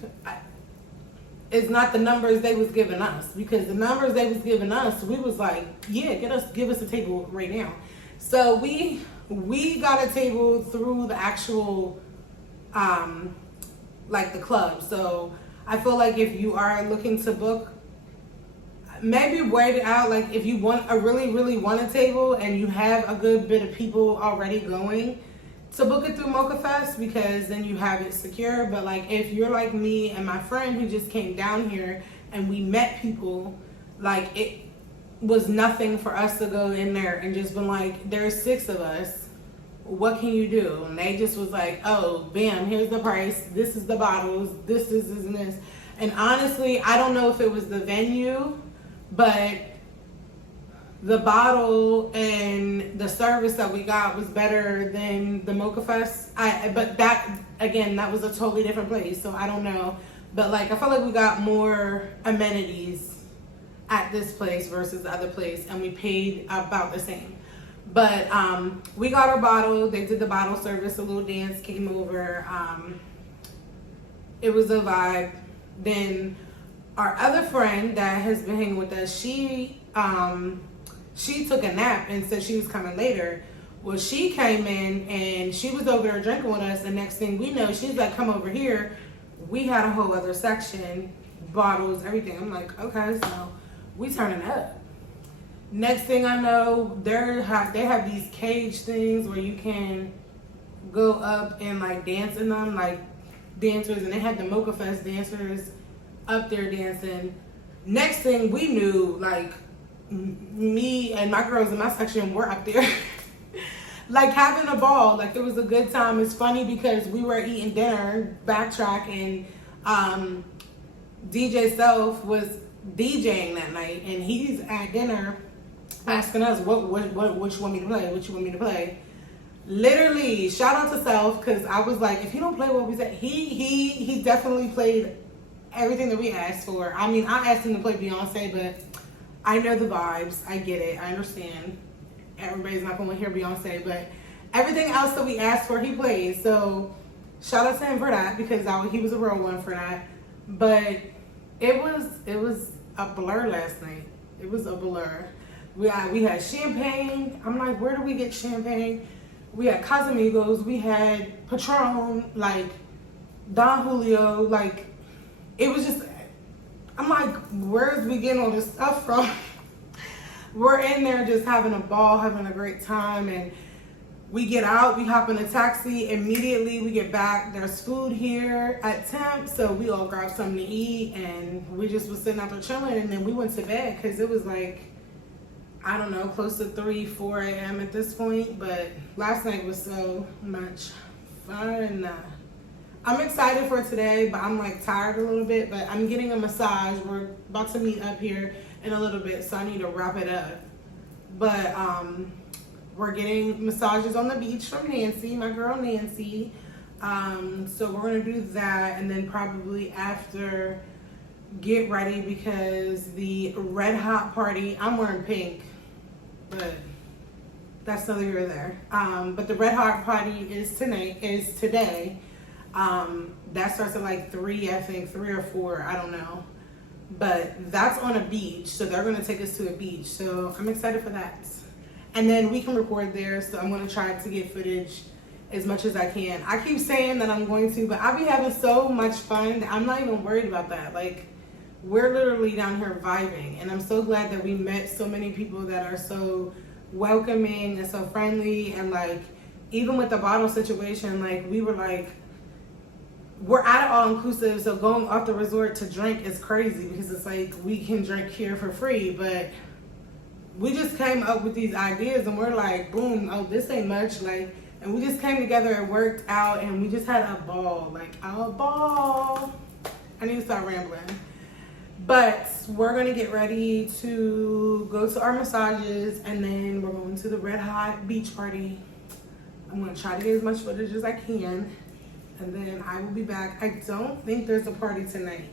is not the numbers they was giving us, because the numbers they was giving us, we was like, yeah, give us a table right now. So we got a table through the actual like the club. So I feel like if you are looking to book, maybe wait it out. Like if you really want a table and you have a good bit of people already going, to book it through Mocha Fest, because then you have it secure. But like if you're like me and my friend who just came down here and we met people, like it was nothing for us to go in there and just been like, there's 6 of us, what can you do? And they just was like, oh, bam, here's the price, this is the bottles, this and this. And honestly, I don't know if it was the venue, but the bottle and the service that we got was better than the Mocha Fest. But that, again, that was a totally different place, so I don't know. But like, I felt like we got more amenities at this place versus the other place, and we paid about the same. But we got our bottle. They did the bottle service, a little dance came over. It was a vibe. Then our other friend that has been hanging with us, she took a nap and said she was coming later. Well, she came in and she was over there drinking with us. The next thing we know, she's like, come over here. We had a whole other section, bottles, everything. I'm like, okay, so we turning up. Next thing I know, they have these cage things where you can go up and like dance in them, like dancers, and they had the Mocha Fest dancers up there dancing. Next thing we knew, like me and my girls in my section were up there. Like having a ball, like it was a good time. It's funny because we were eating dinner, backtrack, and DJ Self was DJing that night, and he's at dinner asking us what you want me to play, what you want me to play. Literally, shout out to Self, because I was like, if he don't play what we said, he definitely played everything that we asked for. I mean, I asked him to play Beyonce, but I know the vibes. I get it. I understand. Everybody's not going to hear Beyonce, but everything else that we asked for, he played. So shout out to him for that, because he was a real one for that. But it was a blur last night. It was a blur. We had champagne. I'm like, where do we get champagne? We had Casamigos. We had Patron, like Don Julio. Like, it was just, I'm like, where's we getting all this stuff from? We're in there just having a ball, having a great time, and we get out, we hop in a taxi, immediately we get back, there's food here at Temp, so we all grabbed something to eat, and we just was sitting out there chilling, and then we went to bed, because it was like, I don't know, close to 3, 4 a.m. at this point, but last night was so much fun. I'm excited for today, but I'm like tired a little bit, but I'm getting a massage. We're about to meet up here in a little bit, so I need to wrap it up. But we're getting massages on the beach from Nancy, my girl Nancy. So we're gonna do that, and then probably after get ready, because the red hot party, I'm wearing pink, but that's neither here or there. But the red hot party is today. That starts at like 3, I think, 3 or 4, I don't know. But that's on a beach, so they're gonna take us to a beach. So I'm excited for that. And then we can record there, so I'm gonna try to get footage as much as I can. I keep saying that I'm going to, but I be having so much fun that I'm not even worried about that. Like, we're literally down here vibing, and I'm so glad that we met so many people that are so welcoming and so friendly. And like, even with the bottle situation, like we were like, we're at an all-inclusive, so going off the resort to drink is crazy, because it's like we can drink here for free, but we just came up with these ideas, and we're like, boom, oh, this ain't much, like, and we just came together and worked out, and we just had a ball, like a ball. I need to start rambling. But we're gonna get ready to go to our massages, and then we're going to the red hot beach party. I'm gonna try to get as much footage as I can, and then I will be back. I don't think there's a party tonight,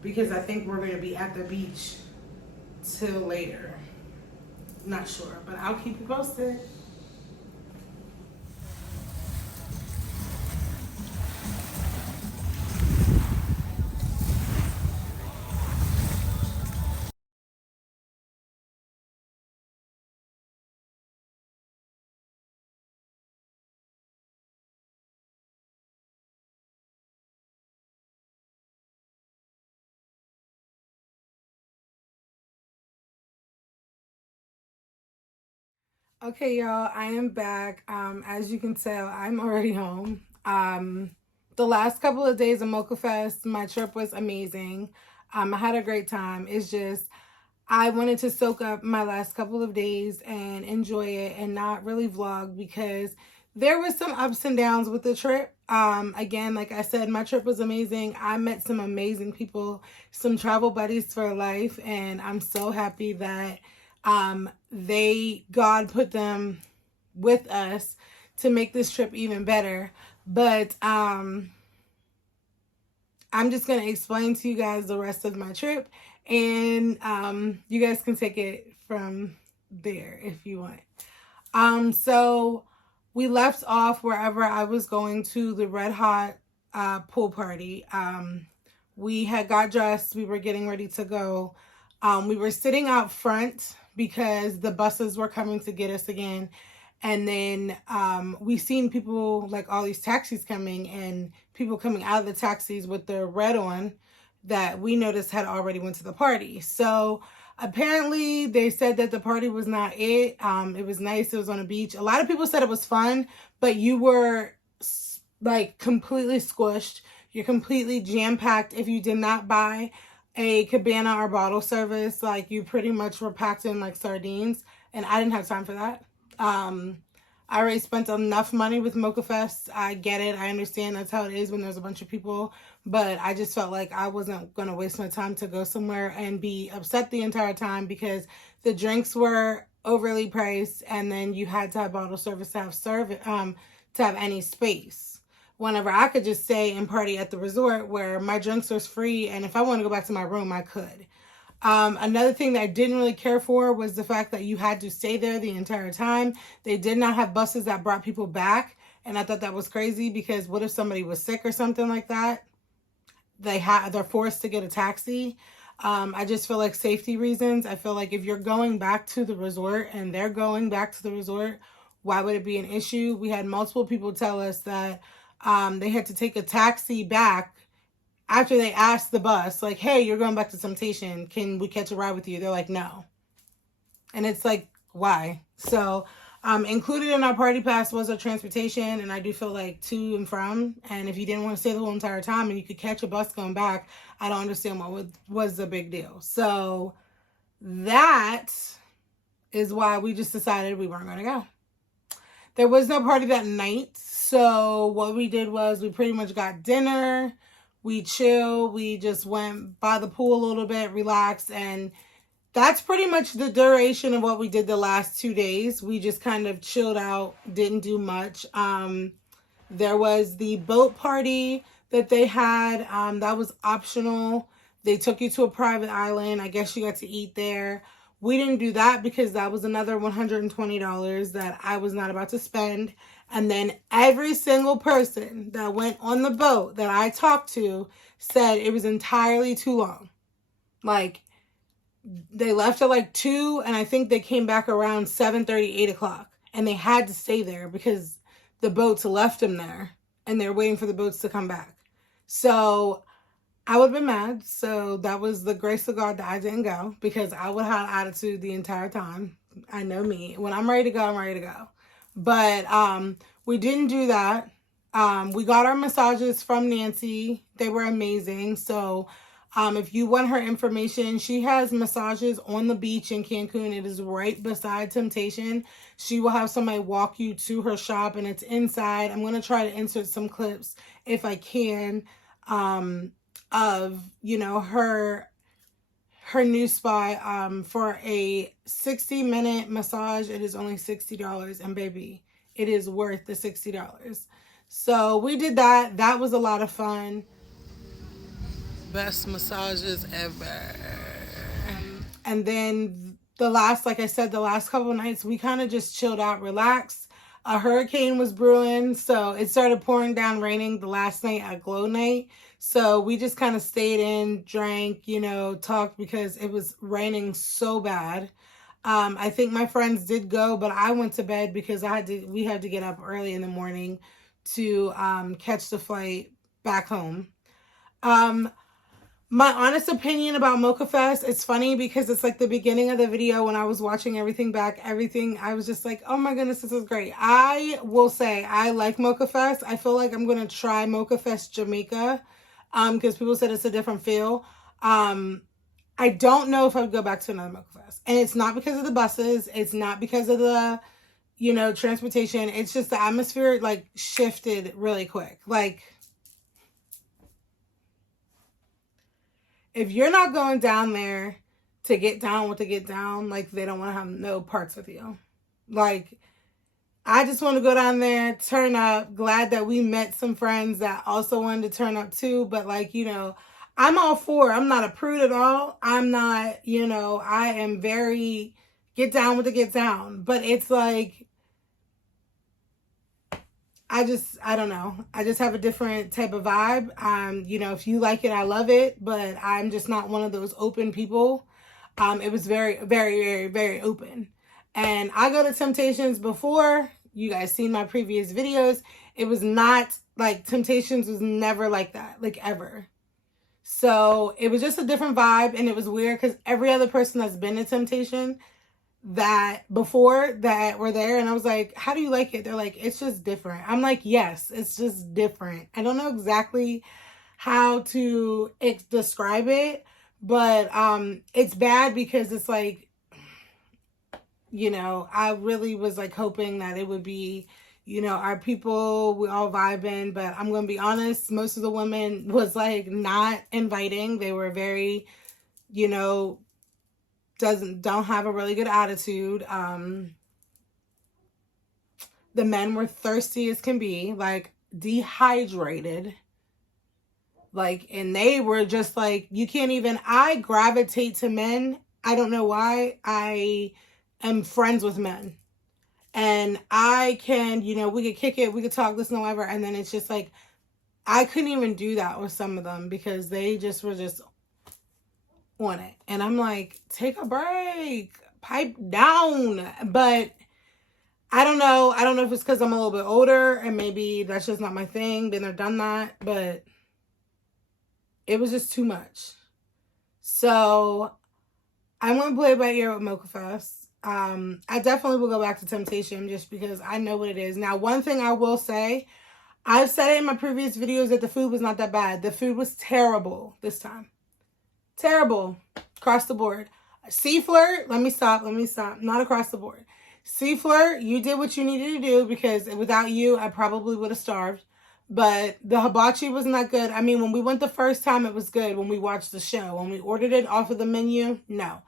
because I think we're gonna be at the beach till later. Not sure, but I'll keep you posted. Okay, y'all, I am back. As you can tell, I'm already home. The last couple of days of Mocha Fest, my trip was amazing. I had a great time. It's just, I wanted to soak up my last couple of days and enjoy it and not really vlog, because there was some ups and downs with the trip. Again, like I said, my trip was amazing. I met some amazing people, some travel buddies for life, and I'm so happy that God put them with us to make this trip even better. But I'm just going to explain to you guys the rest of my trip, and you guys can take it from there if you want. So we left off wherever I was going to the Red Hot pool party. We had got dressed. We were getting ready to go. We were sitting out front because the buses were coming to get us again. And then we seen people, like all these taxis coming, and people coming out of the taxis with their red on. that we noticed had already went to the party. So apparently they said that the party was not it. It was nice. It was on a beach. A lot of people said it was fun, but you were like completely squished. You're completely jam-packed. If you did not buy a cabana or bottle service, like you pretty much were packed in like sardines, and I didn't have time for that. I already spent enough money with Mocha Fest. I get it. I understand that's how it is when there's a bunch of people, but I just felt like I wasn't going to waste my time to go somewhere and be upset the entire time because the drinks were overly priced, and then you had to have bottle service to have any space. Whenever I could just stay and party at the resort where my drinks was free, and if I want to go back to my room, I could. Another thing that I didn't really care for was the fact that you had to stay there the entire time. They did not have buses that brought people back, and I thought that was crazy because what if somebody was sick or something like that? They're forced to get a taxi. I just feel like safety reasons. I feel like if you're going back to the resort and they're going back to the resort, why would it be an issue? We had multiple people tell us that they had to take a taxi back after they asked the bus, like, hey, you're going back to Temptation. Can we catch a ride with you? They're like, no. And it's like, why? So included in our party pass was a transportation, and I do feel like to and from. And if you didn't want to stay the whole entire time and you could catch a bus going back, I don't understand what was the big deal. So that is why we just decided we weren't going to go. There was no party that night. So what we did was we pretty much got dinner. We chilled. We just went by the pool a little bit, relaxed, and that's pretty much the duration of what we did the last 2 days. We just kind of chilled out, didn't do much. There was the boat party that they had. That was optional. They took you to a private island. I guess you got to eat there. We didn't do that because that was another $120 that I was not about to spend. And then every single person that went on the boat that I talked to said it was entirely too long. Like, they left at like 2, and I think they came back around 7:30, 8 o'clock. And they had to stay there because the boats left them there, and they're waiting for the boats to come back. So I would have been mad. So that was the grace of God that I didn't go, because I would have had attitude the entire time. I know me. When I'm ready to go, I'm ready to go. But we didn't do that. We got our massages from Nancy. They were amazing. So if you want her information, she has massages on the beach in Cancun. It is right beside Temptation. She will have somebody walk you to her shop, and it's inside. I'm going to try to insert some clips if I can of, you know, her new spot. For a 60-minute massage, it is only $60, and baby, it is worth the $60. So we did that. That was a lot of fun. Best massages ever. And then the last, like I said, the last couple of nights, we kind of just chilled out, relaxed. A hurricane was brewing, so it started pouring down, raining the last night at Glow Night. So we just kind of stayed in, drank, you know, talked, because it was raining so bad. I think my friends did go, but I went to bed because we had to get up early in the morning to catch the flight back home. My honest opinion about Mocha Fest, it's funny because it's like the beginning of the video when I was watching everything back, I was just like, oh my goodness, this is great. I will say I like Mocha Fest. I feel like I'm going to try Mocha Fest Jamaica because people said it's a different feel. I don't know if I would go back to another Mocha Fest. And it's not because of the buses. It's not because of the, you know, transportation. It's just the atmosphere like shifted really quick. Like, if you're not going down there to get down with to get down, like, they don't want to have no parts with you. Like, I just want to go down there, turn up. Glad that we met some friends that also wanted to turn up too. But like, you know, I'm all for, I'm not a prude at all. I'm not, you know, I am very get down with the get down. But it's like, I don't know. I just have a different type of vibe. You know, if you like it, I love it, but I'm just not one of those open people. It was very, very, very, very open. And I go to Temptations before. You guys seen my previous videos. It was not like, Temptations was never like that, like ever. So it was just a different vibe, and it was weird because every other person that's been to Temptation that before that were there, and I was like, how do you like it? They're like, it's just different. I'm like, yes, it's just different. I don't know exactly how to describe it, but it's bad because it's like, I really was like hoping that it would be, our people, we all vibing, but I'm gonna be honest, most of the women was like not inviting. They were very, don't have a really good attitude. The men were thirsty as can be, like dehydrated. Like, and they were just like, you can't even, I gravitate to men. I don't know why. I am friends with men. And I can, we could kick it, we could talk, this and whatever. And then it's just like, I couldn't even do that with some of them because they just were just on it. And I'm like, take a break, pipe down. But I don't know. I don't know if it's because I'm a little bit older and maybe that's just not my thing. Been there, done that. But it was just too much. So I'm going to play it by ear with Mocha Fest. I definitely will go back to Temptation just because I know what it is. Now, one thing I will say, I've said it in my previous videos that the food was not that bad. The food was terrible this time. Terrible across the board. Sea Flirt, let me stop. Not across the board. Sea Flirt, you did what you needed to do because without you, I probably would have starved. But the hibachi was not good. I mean, when we went the first time, it was good when we watched the show. When we ordered it off of the menu, no.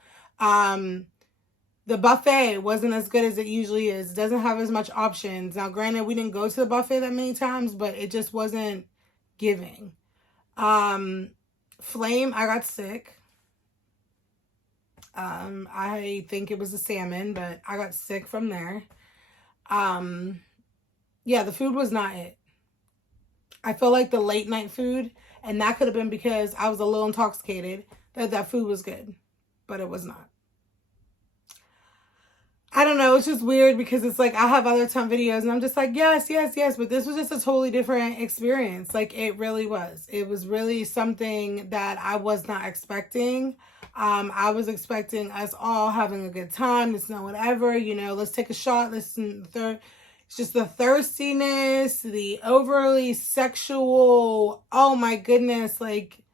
The buffet wasn't as good as it usually is. It doesn't have as much options. Now, granted, we didn't go to the buffet that many times, but it just wasn't giving. Flame, I got sick. I think it was a salmon, but I got sick from there. Yeah, the food was not it. I feel like the late night food, and that could have been because I was a little intoxicated, that food was good, but it was not. I don't know. It's just weird because it's like I have other temp videos and I'm just like, yes, yes, yes. But this was just a totally different experience. Like it really was. It was really something that I was not expecting. I was expecting us all having a good time. This and whatever, let's take a shot. Listen, it's just the thirstiness, the overly sexual. Oh my goodness. Like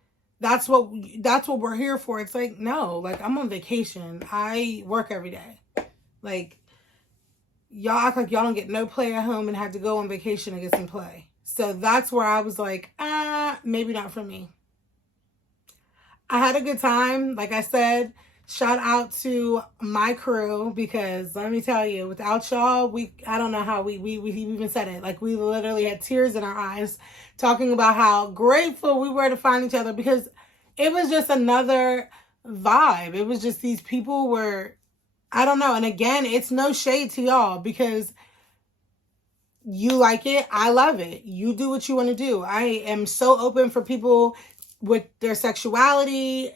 that's what we're here for. It's like, no, like I'm on vacation. I work every day. Like, y'all act like y'all don't get no play at home and have to go on vacation and get some play. So that's where I was like, maybe not for me. I had a good time. Like I said, shout out to my crew because let me tell you, without y'all, I don't know how we even said it. Like we literally had tears in our eyes talking about how grateful we were to find each other because it was just another vibe. It was just these people were, I don't know. And again, it's no shade to y'all because you like it. I love it. You do what you want to do. I am so open for people with their sexuality,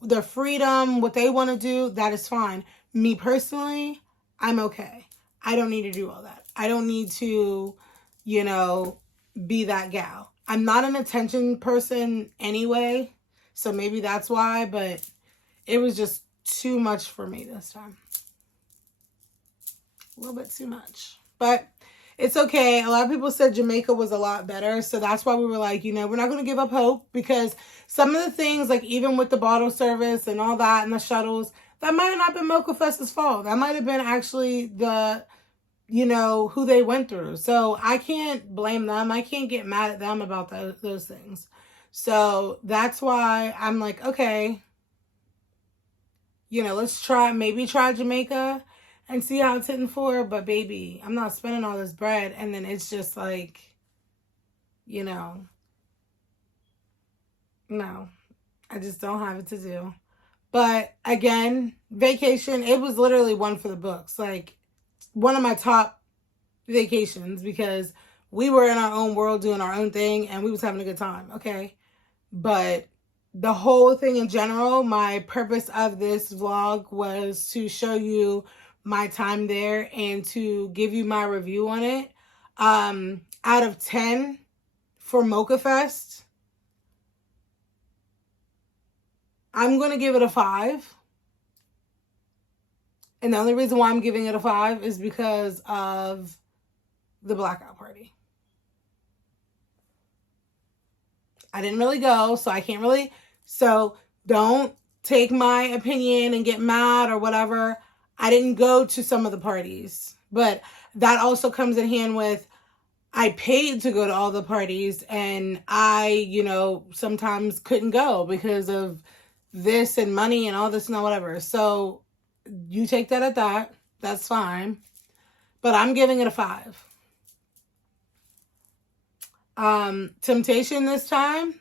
their freedom, what they want to do. That is fine. Me personally, I'm okay. I don't need to do all that. I don't need to, be that gal. I'm not an attention person anyway. So maybe that's why, but it was just too much for me this time. A little bit too much. But it's okay. A lot of people said Jamaica was a lot better. So that's why we were like, we're not going to give up hope because some of the things, like even with the bottle service and all that and the shuttles, that might have not been Mocha Fest's fault. That might have been actually the, who they went through. So I can't blame them. I can't get mad at them about those things. So that's why I'm like, okay, let's maybe try Jamaica and see how it's hitting for. But baby, I'm not spending all this bread. And then it's just like, no, I just don't have it to do. But again, vacation, it was literally one for the books. Like one of my top vacations because we were in our own world doing our own thing and we was having a good time. Okay. But the whole thing in general, my purpose of this vlog was to show you my time there and to give you my review on it. Out of 10 for Mocha Fest, I'm going to give it a 5. And the only reason why I'm giving it a 5 is because of the Blackout party. I didn't really go, so I can't really. So don't take my opinion and get mad or whatever. I didn't go to some of the parties. But that also comes in hand with I paid to go to all the parties, and I, sometimes couldn't go because of this and money and all this and whatever. So you take that at that. That's fine. But I'm giving it a 5. Temptation this time,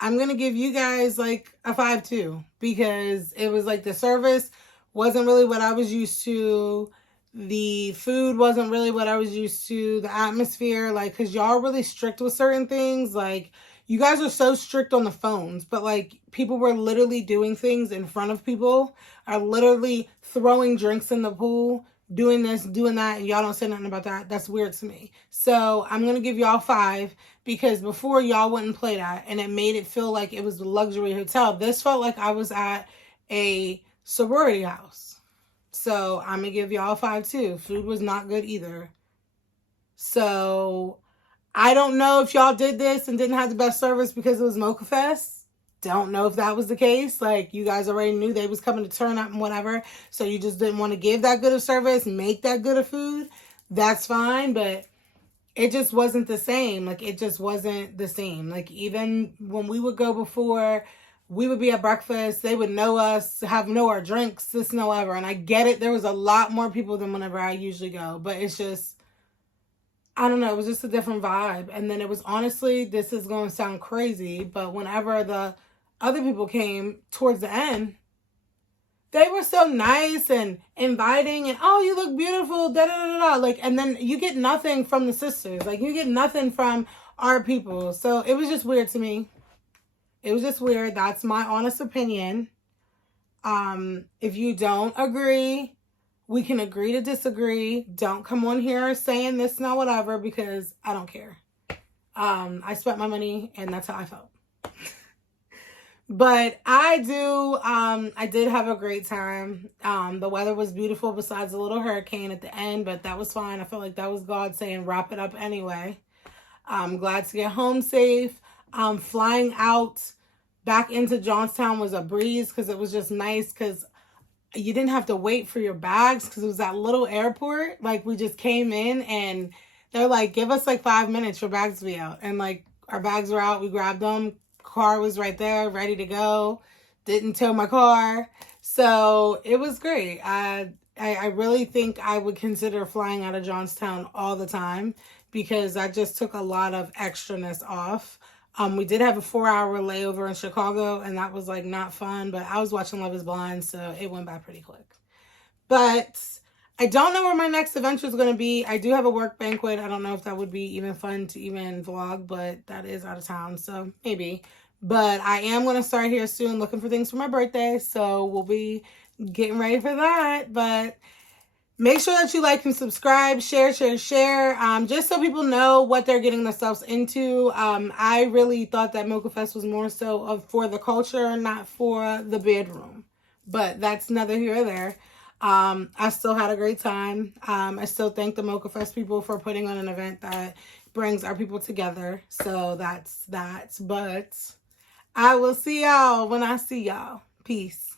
I'm going to give you guys like a 5 too, because it was like the service wasn't really what I was used to. The food wasn't really what I was used to. The atmosphere, like, because y'all are really strict with certain things. Like, you guys are so strict on the phones, but like people were literally doing things in front of people, are literally throwing drinks in the pool, doing this, doing that, and y'all don't say nothing about that. That's weird to me. So I'm going to give y'all 5 because before y'all wouldn't play that, and it made it feel like it was a luxury hotel. This felt like I was at a sorority house. So I'm going to give y'all 5 too. Food was not good either. So I don't know if y'all did this and didn't have the best service because it was Mocha Fest. Don't know if that was the case. Like, you guys already knew they was coming to turn up and whatever. So you just didn't want to give that good of service, make that good of food. That's fine. But it just wasn't the same. Like, it just wasn't the same. Like, even when we would go before, we would be at breakfast, they would know us, know our drinks, this and whatever. And I get it. There was a lot more people than whenever I usually go. But it's just, I don't know. It was just a different vibe. And then it was honestly, this is going to sound crazy, but whenever the other people came towards the end, they were so nice and inviting and, oh, you look beautiful, da da da da. Like, and then you get nothing from the sisters. Like, you get nothing from our people. So it was just weird to me. It was just weird. That's my honest opinion. If you don't agree, we can agree to disagree. Don't come on here saying this and whatever, because I don't care. I spent my money and that's how I felt. But I did have a great time. The weather was beautiful besides a little hurricane at the end, but that was fine. I felt like that was God saying, wrap it up anyway. I'm glad to get home safe. Flying out back into Johnstown was a breeze because it was just nice because you didn't have to wait for your bags because it was that little airport. Like, we just came in and they're like, give us like 5 minutes for bags to be out. And like, our bags were out. We grabbed them. Car was right there, ready to go. Didn't tow my car. So it was great. I really think I would consider flying out of Johnstown all the time because I just took a lot of extraness off. We did have a 4-hour layover in Chicago, and that was like not fun, but I was watching Love is Blind, so it went by pretty quick. But I don't know where my next adventure is going to be. I do have a work banquet. I don't know if that would be even fun to even vlog, but that is out of town, so maybe. But I am going to start here soon looking for things for my birthday, so we'll be getting ready for that. But make sure that you like and subscribe, share, just so people know what they're getting themselves into. I really thought that Mocha Fest was more so for the culture, not for the bedroom. But that's neither here or there. I still had a great time. I still thank the Mocha Fest people for putting on an event that brings our people together. So that's that. But I will see y'all when I see y'all. Peace.